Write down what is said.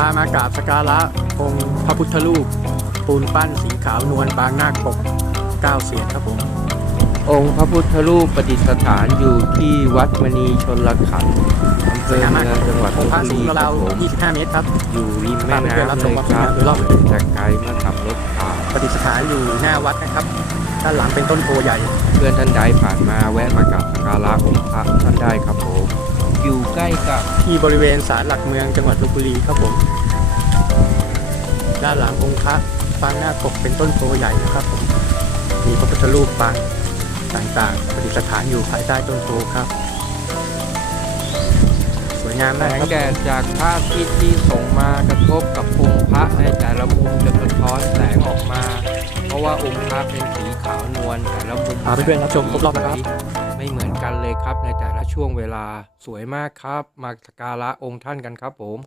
พามากราบสกการะองค์พระพุทธรูป ปูนปั้นสีขาวนวลปางนาคปกเก้าเสียนครับผม องค์พระพุทธรูปประดิษฐานอยู่ที่วัดมณีชนลขันธ์อำเภสวยามองเมืมากองจังหวัดองค์พระลสูงบุราวผมๆ25 เมตรครับ อยู่ริมแม่พาเพื่อนๆรับน้ำชเลมยวัดครับโดยรอบเลยแต่ไกลเมื่อขับรถผ่านประดิษฐานอยู่หน้าวัดนะครับ ด้านหลังเป็นต้นโพใหญ่ เพื่อนท่านใดผ่านมาแวะมากราบสักการะองค์พระท่านได้ครับผม อยู่ใกล้กับที่บริเวณศาลหลักเมืองจังหวัดลบบุรีครับผม ด้านหลังองค์พระปางนาคปกเป็นต้นโพใหญ่นะครับผม มีพระพุทธรูปปางต่างๆประดิษฐานอยู่ภายใต้ต้นโพครับ สวยงามแสมากงครับแดดจากพระอาทิตย์ที่ส่งมากระทบกับองค์พระในแต่ละมุมจะสะท้อนแสงออกมา เพราะว่าองค์พระเป็นสีขาวนวลแต่ละมุม พาเพื่อนๆรับชมครบรอบนะครับไม่เหมือน กันเลยครับในแต่ละช่วงเวลาสวยมากครับ มาสักการะองค์ท่านกันครับผม